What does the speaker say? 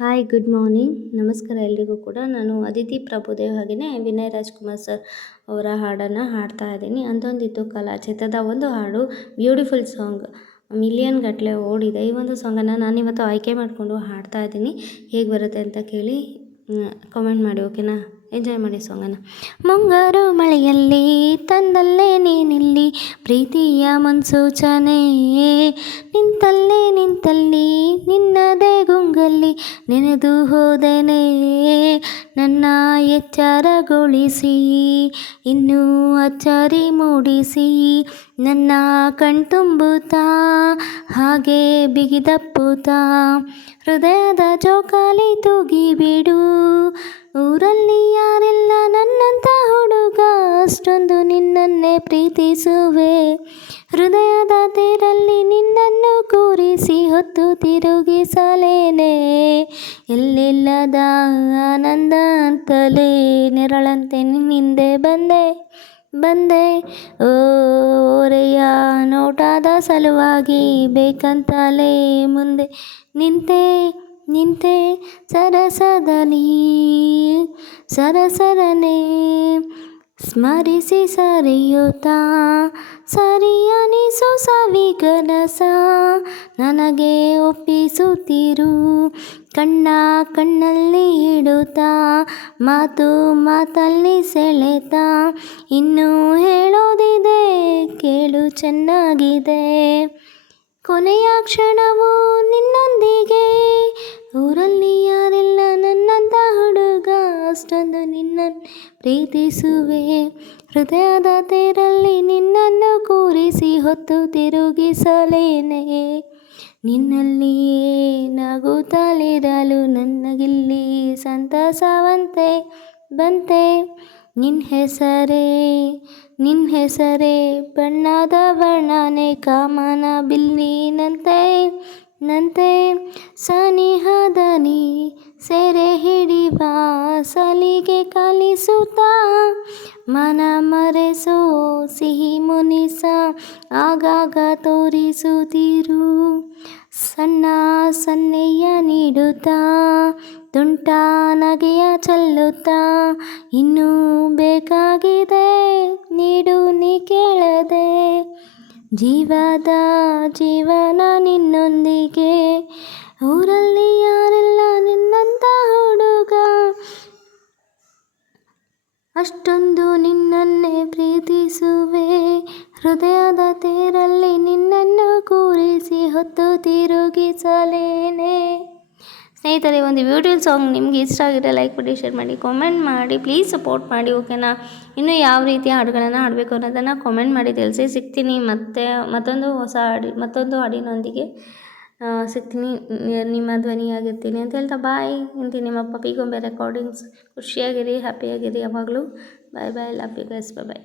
Hi good morning ನಮಸ್ಕಾರ ಎಲ್ರಿಗೂ ಕೂಡ. ನಾನು ಅದಿತಿ ಪ್ರಭುದೇವ್ ಹಾಗೆಯೇ ವಿನಯ್ ರಾಜ್ಕುಮಾರ್ ಸರ್ ಅವರ ಹಾಡನ್ನು ಹಾಡ್ತಾ ಇದ್ದೀನಿ. ಅಂತೊಂದಿತ್ತು ಕಲಾ ಚಿತ್ರದ ಒಂದು ಹಾಡು ಬ್ಯೂಟಿಫುಲ್ ಸಾಂಗ್ ಮಿಲಿಯನ್ ಗಟ್ಟಲೆ ಓಡಿದೆ. ಈ ಒಂದು ಸಾಂಗನ್ನು ನಾನಿವತ್ತು ಆಯ್ಕೆ ಮಾಡಿಕೊಂಡು ಹಾಡ್ತಾ ಇದ್ದೀನಿ. ಹೇಗೆ ಬರುತ್ತೆ ಅಂತ ಕೇಳಿ ಕಮೆಂಟ್ ಮಾಡಿ ಓಕೆನಾ ಎಂಜಾಯ್ ಮಾಡಿ ಸಾಂಗನ್ನು ಮುಂಗಾರು ಮಳೆಯಲ್ಲಿ ತಂದಲ್ಲೇ ನೀನಿಲ್ಲಿ, ಪ್ರೀತಿಯ ಮುನ್ಸೂಚನೆ ನಿಂತಲ್ಲೇ ನಿಂತಲ್ಲಿ, ನಿನ್ನದೇ ಗುಂಗಲ್ಲಿ ನೆನೆದು ಹೋದೆನೆ. ನನ್ನ ಎಚ್ಚರಗೊಳಿಸಿ, ಇನ್ನೂ ಅಚ್ಚರಿ ಮೂಡಿಸಿ. ನನ್ನ ಕಣ್ತುಂಬುತ್ತಾ ಹಾಗೆ ಬಿಗಿದಪ್ಪುತ್ತಾ ಹೃದಯದ ಜೋಕಾಲಿ ತೂಗಿ ಬಿಡು ಊರಲ್ಲಿ ಯಾರೆಲ್ಲ ನನ್ನಂತ ಹುಡುಗ, ಅಷ್ಟೊಂದು ನಿನ್ನನ್ನೇ ಪ್ರೀತಿಸುವೆ. ಹೃದಯದ ತೇರಲ್ಲಿ ನಿನ್ನನ್ನು ಕೂರಿಸಿ ಹೊತ್ತು ತಿರುಗಿಸಲೇನೆ. ಎಲ್ಲಿಲ್ಲದ ಆನಂದ ಅಂತಲೇ ನೆರಳಂತೆ ನಿನ್ನಿಂದೆ ಬಂದೆ ಬಂದೆ. ಓರೆಯ ನೋಟದ ಸಲುವಾಗಿ ಬೇಕಂತಲೇ ಮುಂದೆ ನಿಂತೆ. ನಿಂತೆ ಸರಸದಲ್ಲಿ ಸರಸರನೆ ಸ್ಮರಿಸಿ ಸರಿಯುತ್ತ ಸರಿಯನಿಸು ಸವಿಗನಸ ನನಗೆ ಒಪ್ಪಿಸುತ್ತಿರು ಕಣ್ಣ ಕಣ್ಣಲ್ಲಿ ಇಡುತ್ತಾ ಮಾತು ಮಾತಲ್ಲಿ ಸೆಳೆತ ಇನ್ನೂ ಹೇಳೋದಿದೆ ಕೇಳು ಚೆನ್ನಾಗಿದೆ ಕೊನೆಯ ಕ್ಷಣವು ನಿನ್ನೊಂದಿಗೆ ಅಷ್ಟೊಂದು ನಿನ್ನ ಪ್ರೀತಿಸುವೆ. ಹೃದಯದ ತೇರಲ್ಲಿ ನಿನ್ನನ್ನು ಕೂರಿಸಿ ಹೊತ್ತು ತಿರುಗಿಸಲೇನೆ. ನಿನ್ನಲ್ಲಿಯೇ ನಗುತ್ತಲಿರಲು ನನಗಿಲ್ಲಿ ಸಂತಸವಂತೆ ಬಂತೆ. ನಿನ್ನ ಹೆಸರೇ ನಿನ್ನ ಹೆಸರೇ, ಬಣ್ಣದ ಬಣ್ಣನೆ ಕಾಮನ ಬಿಲ್ಲಿನಂತೆ, ನಂತೆ. ಸನಿಹದನಿ ಸೆರೆ ಹಿಡಿವ ಸಲಿಗೆ ಕಲಿಸುತ್ತ, ಮನ ಮರೆಸೋ ಸಿಹಿ ಮುನಿಸ ಆಗಾಗ ತೋರಿಸುತ್ತಿರು. ಸಣ್ಣ ಸನ್ನೆಯ ನೀಡುತ್ತಾ, ತುಂಟ ನಗೆಯ ಚೆಲ್ಲುತ್ತಾ, ಇನ್ನೂ ಬೇಕಾಗಿದೆ ನೀಡು ನೀ ಕೇಳದೆ. ಜೀವದ ಜೀವನ ನಿನ್ನೊಂದಿಗೆ ಊರಲ್ಲಿ ಯಾರೆಲ್ಲ ನಿನ್ನಂತ ಹುಡುಗ ಅಷ್ಟೊಂದು ನಿನ್ನನ್ನೇ ಪ್ರೀತಿಸುವೆ. ಹೃದಯದ ತೇರಲ್ಲಿ ನಿನ್ನನ್ನು ಕೂರಿಸಿ ಹೊತ್ತು ತಿರುಗಿಸಲೇನೆ. ಸ್ನೇಹಿತರೆ, ಒಂದು ಬ್ಯೂಟಿಫುಲ್ ಸಾಂಗ್ ನಿಮಗೆ ಇಷ್ಟ ಆಗಿದೆ ಲೈಕ್ ಮಾಡಿ, ಶೇರ್ ಮಾಡಿ ಕಾಮೆಂಟ್ ಮಾಡಿ. ಪ್ಲೀಸ್ ಸಪೋರ್ಟ್ ಮಾಡಿ ಓಕೆನಾ ಇನ್ನೂ ಯಾವ ರೀತಿಯ ಹಾಡುಗಳನ್ನು ಹಾಡಬೇಕು ಅನ್ನೋದನ್ನು ಕಾಮೆಂಟ್ ಮಾಡಿ, ತಿಳಿಸಿ. ಸಿಗ್ತೀನಿ ಮತ್ತೆ ಮತ್ತೊಂದು ಹೊಸ ಹಾಡಿ, ಮತ್ತೊಂದು ಹಾಡಿನೊಂದಿಗೆ. ಸಿಗ್ತೀನಿ. ನಿಮ್ಮ ಧ್ವನಿಯಾಗಿರ್ತೀನಿ ಅಂತ ಹೇಳ್ತಾ ಬಾಯ್ ಇಂತಿ ನಿಮ್ಮ ಪಪ್ಪಿಗೊಂಬೆ ರೆಕಾರ್ಡಿಂಗ್ಸ್ ಖುಷಿಯಾಗಿರಿ ಹ್ಯಾಪಿಯಾಗಿರಿ ಯಾವಾಗಲೂ. Bye bye love you guys bye bye